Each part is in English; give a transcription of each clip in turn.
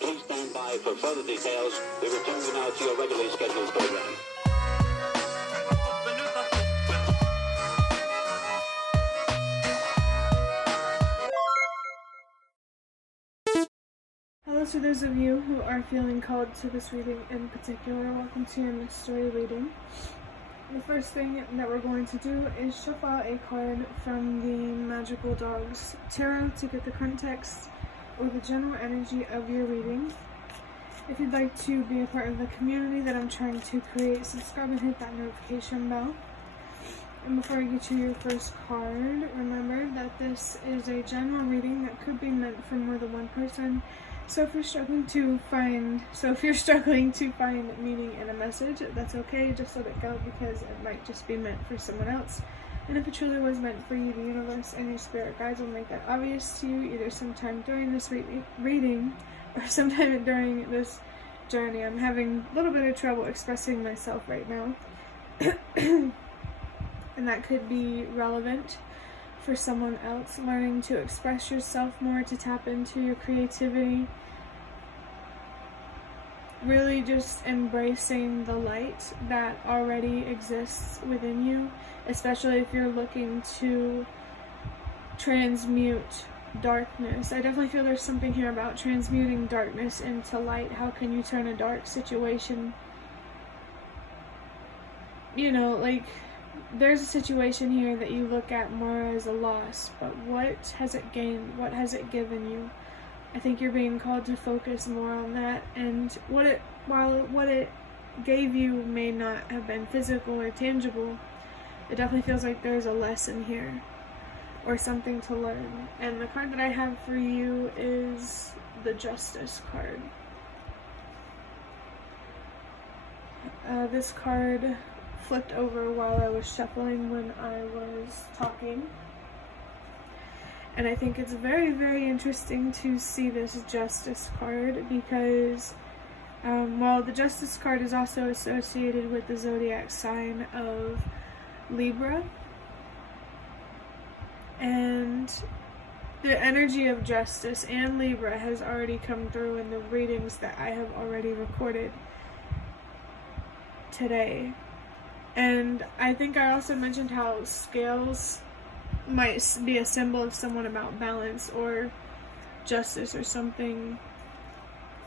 Please stand by for further details. We return you now to your regularly scheduled program. Hello to those of you who are feeling called to this reading in particular. Welcome to your mystery reading. The first thing that we're going to do is shuffle out a card from the Magical Dogs Tarot to get the context or the general energy of your reading. If you'd like to be a part of the community that I'm trying to create, subscribe and hit that notification bell. And before I get to your first card, remember that this is a general reading that could be meant for more than one person. So if you're struggling to find meaning in a message, that's okay. Just let it go, because it might just be meant for someone else. And if it truly was meant for you, the universe and your spirit guides will make that obvious to you either sometime during this reading or sometime during this journey. I'm having a little bit of trouble expressing myself right now. And that could be relevant for someone else, learning to express yourself more, to tap into your creativity, really just embracing the light that already exists within you, especially if you're looking to transmute darkness. I definitely feel there's something here about transmuting darkness into light. How can you turn a dark situation, like, there's a situation here that you look at more as a loss, but what has it gained? What has it given you? I think you're being called to focus more on that, and while what it gave you may not have been physical or tangible, it definitely feels like there's a lesson here or something to learn. And the card that I have for you is the Justice card. This card flipped over while I was shuffling when I was talking, and I think it's very, very interesting to see this Justice card because while the Justice card is also associated with the zodiac sign of Libra, and the energy of justice and Libra has already come through in the readings that I have already recorded today. And I think I also mentioned how scales might be a symbol of someone about balance or justice or something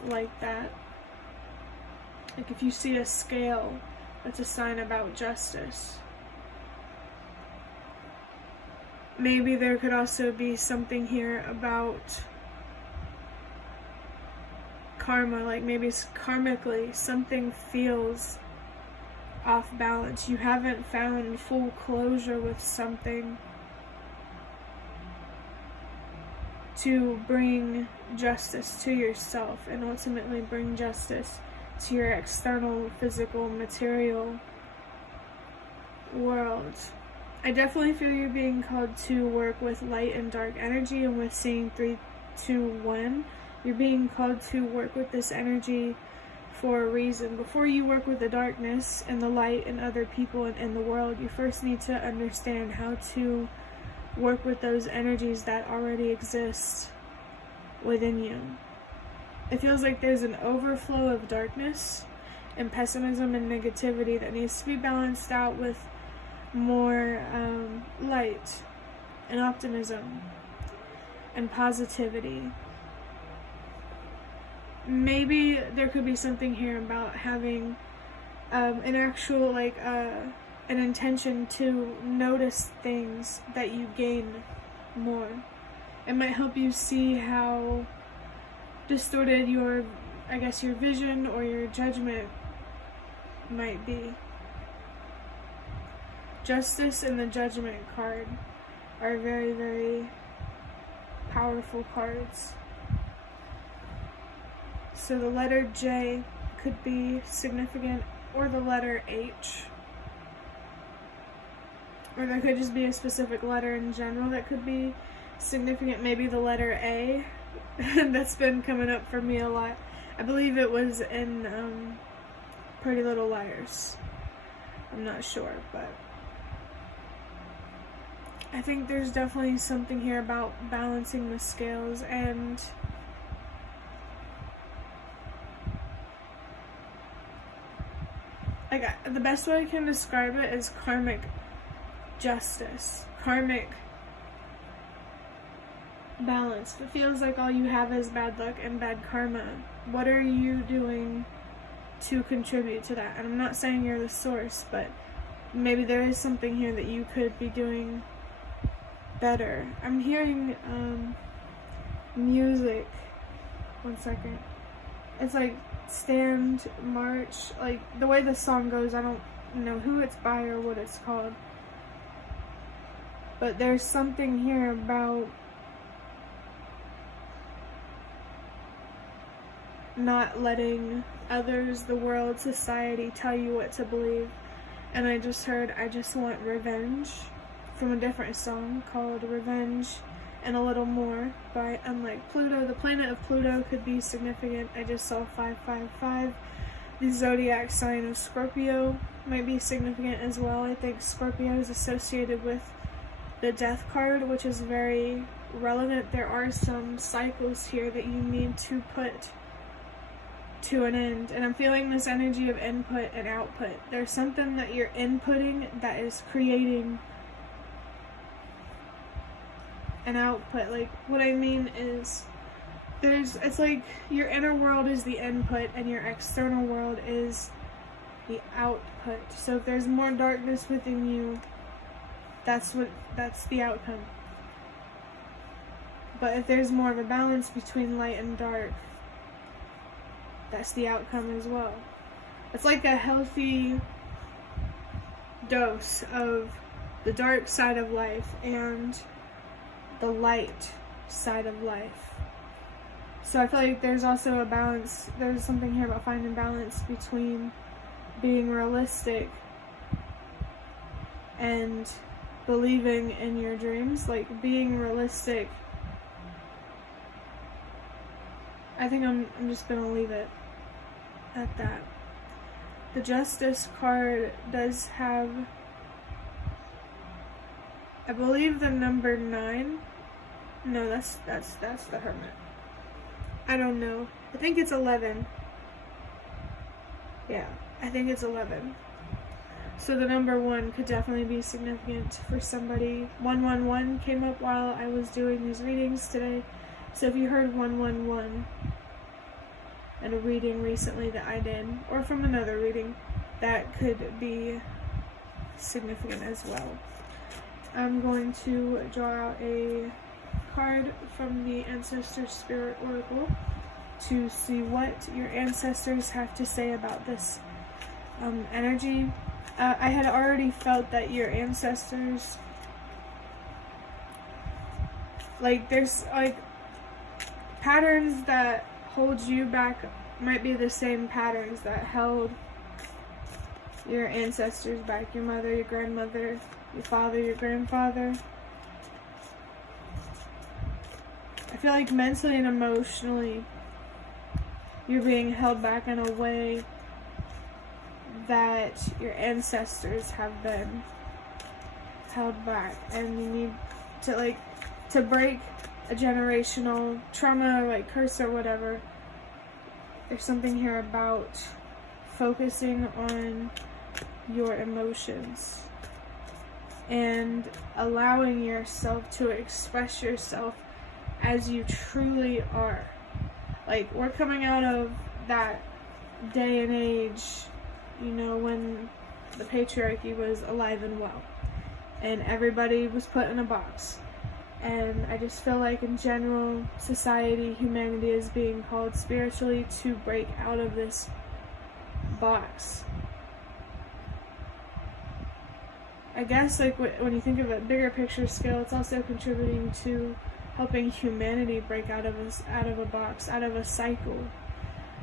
like that. Like if you see a scale, that's a sign about justice. Maybe there could also be something here about karma, like maybe karmically something feels off balance. You haven't found full closure with something to bring justice to yourself and ultimately bring justice to your external, physical, material world. I definitely feel you're being called to work with light and dark energy, and with seeing 3, 2, 1, you're being called to work with this energy for a reason. Before you work with the darkness and the light and other people in the world, you first need to understand how to work with those energies that already exist within you. It feels like there's an overflow of darkness and pessimism and negativity that needs to be balanced out with more light and optimism and positivity. Maybe there could be something here about having an actual, an intention to notice things that you gain more. It might help you see how distorted your vision or your judgment might be. Justice and the Judgment card are very, very powerful cards. So the letter J could be significant, or the letter H. Or there could just be a specific letter in general that could be significant. Maybe the letter A. That's been coming up for me a lot. I believe it was in Pretty Little Liars. I'm not sure, but I think there's definitely something here about balancing the scales and like, the best way I can describe it is karmic justice, karmic balance. It feels like all you have is bad luck and bad karma. What are you doing to contribute to that? And I'm not saying you're the source, but maybe there is something here that you could be doing better. I'm hearing music. One second. It's like stand, march, like the way the song goes. I don't know who it's by or what it's called, but there's something here about not letting others, the world, society tell you what to believe. And I just heard I Just Want Revenge from a different song called Revenge and a Little More by Unlike Pluto. The planet of Pluto could be significant. I just saw 555. The zodiac sign of Scorpio might be significant as well. I think Scorpio is associated with the Death card, which is very relevant. There are some cycles here that you need to put to an end, and I'm feeling this energy of input and output. There's something that you're inputting that is creating an output. Like, what I mean is, it's like your inner world is the input and your external world is the output. So if there's more darkness within you, that's the outcome. But if there's more of a balance between light and dark, that's the outcome as well. It's like a healthy dose of the dark side of life and the light side of life. So I feel like there's also a balance. There's something here about finding balance between being realistic and believing in your dreams. Like, being realistic. I think I'm just gonna leave it at that. The Justice card does have, I believe, the number 9. No, that's the Hermit. I don't know. I think it's 11. Yeah, I think it's 11. So the number 1 could definitely be significant for somebody. 111 came up while I was doing these readings today. So if you heard 111 in a reading recently that I did, or from another reading, that could be significant as well. I'm going to draw out a card from the Ancestor Spirit Oracle to see what your ancestors have to say about this energy. I had already felt that your ancestors, like, there's like patterns that hold you back might be the same patterns that held your ancestors back. Your mother, your grandmother, your father, your grandfather. I feel like mentally and emotionally you're being held back in a way that your ancestors have been held back, and you need to, like, to break a generational trauma, like curse or whatever. There's something here about focusing on your emotions and allowing yourself to express yourself as you truly are. Like, we're coming out of that day and age, you know, when the patriarchy was alive and well and everybody was put in a box. And I just feel like in general, society, humanity is being called spiritually to break out of this box. I guess, like, when you think of a bigger picture scale, it's also contributing to helping humanity break out of a box, out of a cycle.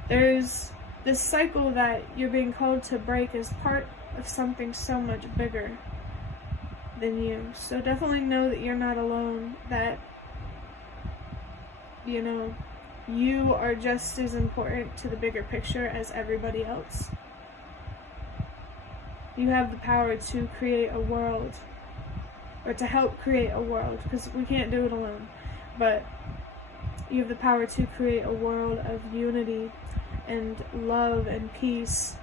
There's this cycle that you're being called to break as part of something so much bigger than you. So definitely know that you're not alone, that, you know, you are just as important to the bigger picture as everybody else. You have the power to create a world, or to help create a world, because we can't do it alone, but you have the power to create a world of unity and love and peace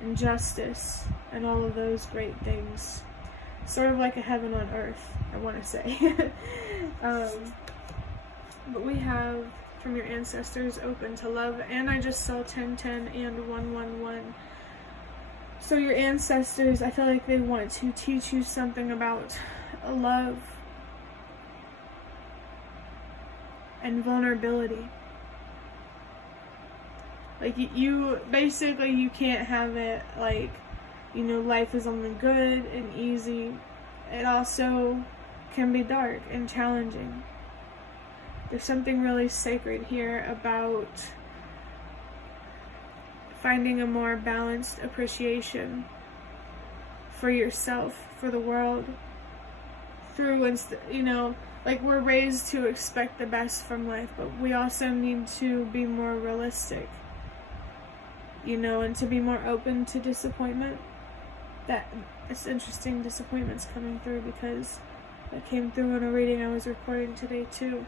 and justice and all of those great things. Sort of like a heaven on earth, I want to say. But we have from your ancestors open to love, and I just saw 1010 and 111. So your ancestors, I feel like they want to teach you something about love and vulnerability. Like you basically, you can't have it like, you know, life is only good and easy. It also can be dark and challenging. There's something really sacred here about finding a more balanced appreciation for yourself, for the world, through, you know, like we're raised to expect the best from life, but we also need to be more realistic, you know, and to be more open to disappointment. That it's interesting, disappointment's coming through, because that came through in a reading I was recording today too.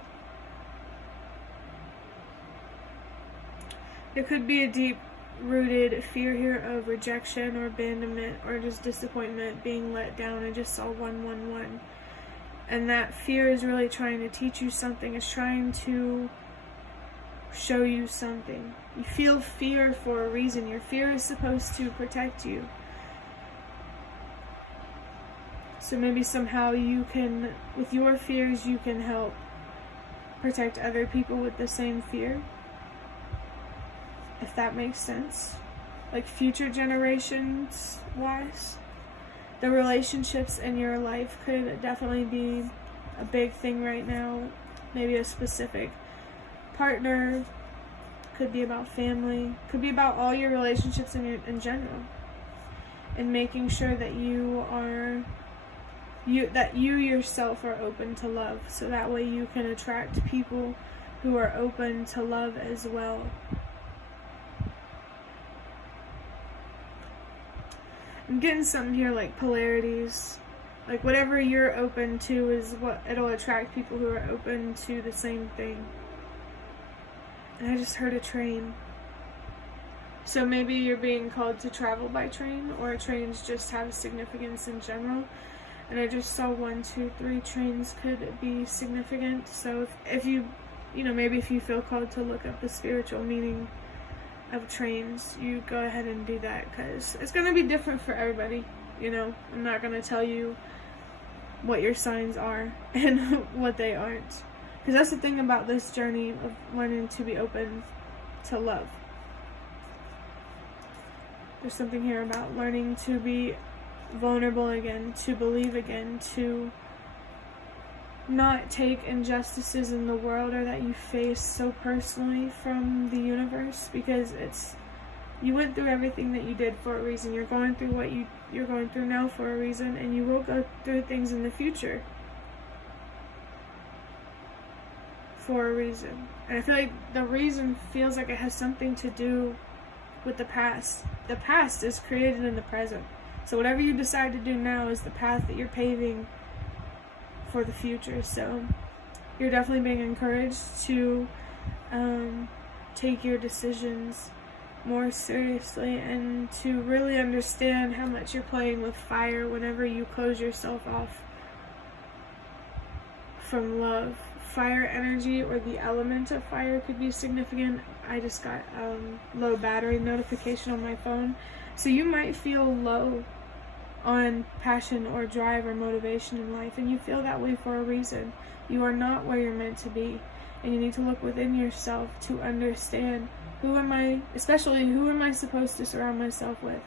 There could be a deep-rooted fear here of rejection or abandonment or just disappointment, being let down. I just saw 111. And that fear is really trying to teach you something. It's trying to show you something. You feel fear for a reason. Your fear is supposed to protect you. So maybe somehow you can, with your fears, you can help protect other people with the same fear. If that makes sense. Like future generations wise. The relationships in your life could definitely be a big thing right now. Maybe a specific partner. Could be about family. Could be about all your relationships in general. And making sure that you yourself are open to love. So that way you can attract people who are open to love as well. I'm getting something here like polarities. Like whatever you're open to is what it'll attract, people who are open to the same thing. And I just heard a train. So maybe you're being called to travel by train, or trains just have significance in general. And I just saw 1, 2, 3 trains could be significant. So if you know, maybe if you feel called to look up the spiritual meaning of trains, you go ahead and do that, because it's going to be different for everybody. You know, I'm not going to tell you what your signs are and what they aren't, because that's the thing about this journey of learning to be open to love. There's something here about learning to be vulnerable again, to believe again, to not take injustices in the world or that you face so personally from the universe, because you went through everything that you did for a reason. You're going through what you're going through now for a reason, and you will go through things in the future for a reason. And I feel like the reason feels like it has something to do with the past. The past is created in the present. So whatever you decide to do now is the path that you're paving for the future. So you're definitely being encouraged to take your decisions more seriously, and to really understand how much you're playing with fire whenever you close yourself off from love. Fire energy, or the element of fire, could be significant. I just got low battery notification on my phone. So you might feel low on passion or drive or motivation in life, and you feel that way for a reason. You are not where you're meant to be, and you need to look within yourself to understand, who am I supposed to surround myself with?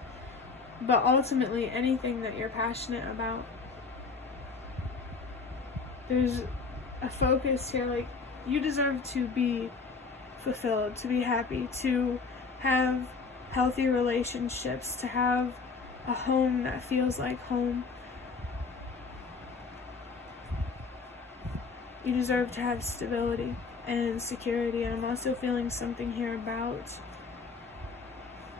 But ultimately, anything that you're passionate about. There's a focus here, like you deserve to be fulfilled, to be happy, to have healthy relationships, to have a home that feels like home. You deserve to have stability and security. And I'm also feeling something here about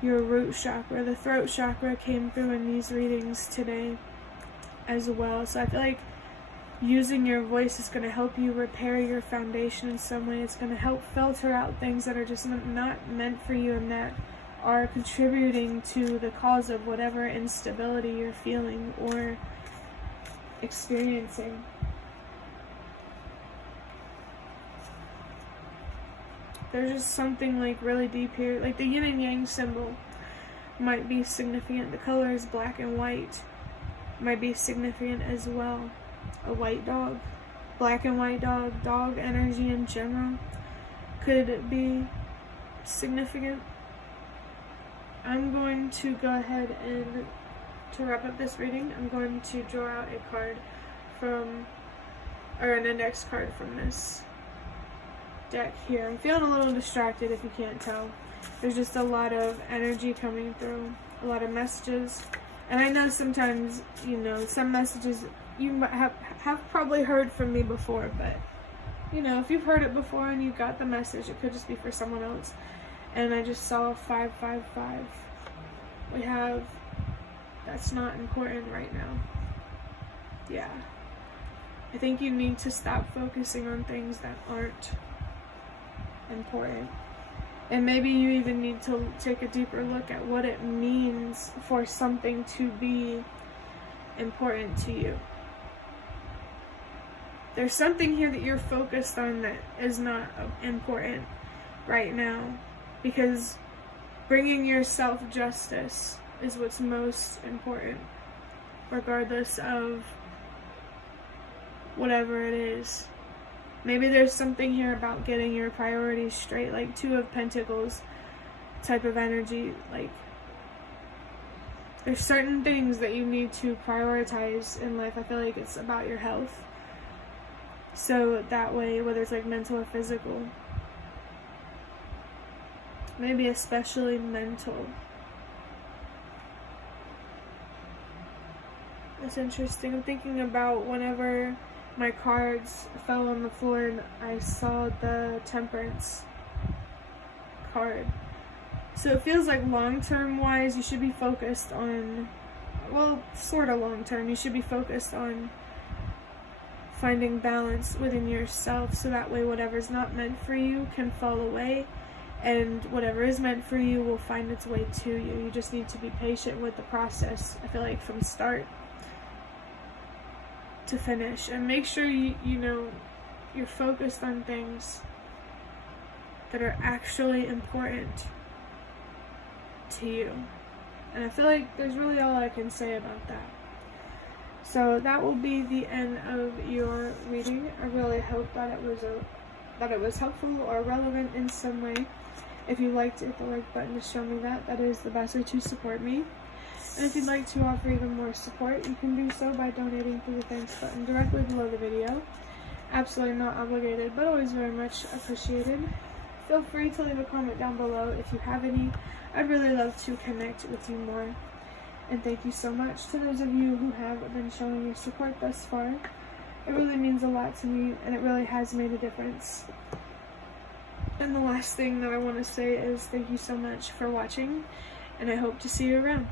your root chakra. The throat chakra came through in these readings today as well. So I feel like using your voice is going to help you repair your foundation in some way. It's going to help filter out things that are just not meant for you, and that are contributing to the cause of whatever instability you're feeling or experiencing. There's just something like really deep here. Like the yin and yang symbol might be significant. The color is black and white. Might be significant as well. A white dog. Black and white dog. Dog energy in general could be significant. I'm going to go ahead and, to wrap up this reading, I'm going to draw out a card from, or an index card from this deck here. I'm feeling a little distracted if you can't tell. There's just a lot of energy coming through, a lot of messages. And I know sometimes, you know, some messages you might have probably heard from me before, but, you know, if you've heard it before and you got the message, it could just be for someone else. And I just saw 555. We have, that's not important right now. Yeah. I think you need to stop focusing on things that aren't important. And maybe you even need to take a deeper look at what it means for something to be important to you. There's something here that you're focused on that is not important right now, because bringing yourself justice is what's most important, regardless of whatever it is. Maybe there's something here about getting your priorities straight, like Two of Pentacles type of energy. Like, there's certain things that you need to prioritize in life. I feel like it's about your health. So that way, whether it's like mental or physical, maybe especially mental. That's interesting. I'm thinking about whenever my cards fell on the floor and I saw the Temperance card. So it feels like long-term wise, you should be focused on, well, sort of long-term, you should be focused on finding balance within yourself, so that way whatever's not meant for you can fall away, and whatever is meant for you will find its way to you. You just need to be patient with the process, I feel like, from start to finish. And make sure you know, you're focused on things that are actually important to you. And I feel like there's really all I can say about that. So that will be the end of your reading. I really hope that it was helpful or relevant in some way. If you liked it, hit the like button to show me that. That is the best way to support me. And if you'd like to offer even more support, you can do so by donating through the thanks button directly below the video. Absolutely not obligated, but always very much appreciated. Feel free to leave a comment down below if you have any. I'd really love to connect with you more. And thank you so much to those of you who have been showing your support thus far. It really means a lot to me, and it really has made a difference. And the last thing that I want to say is thank you so much for watching, and I hope to see you around.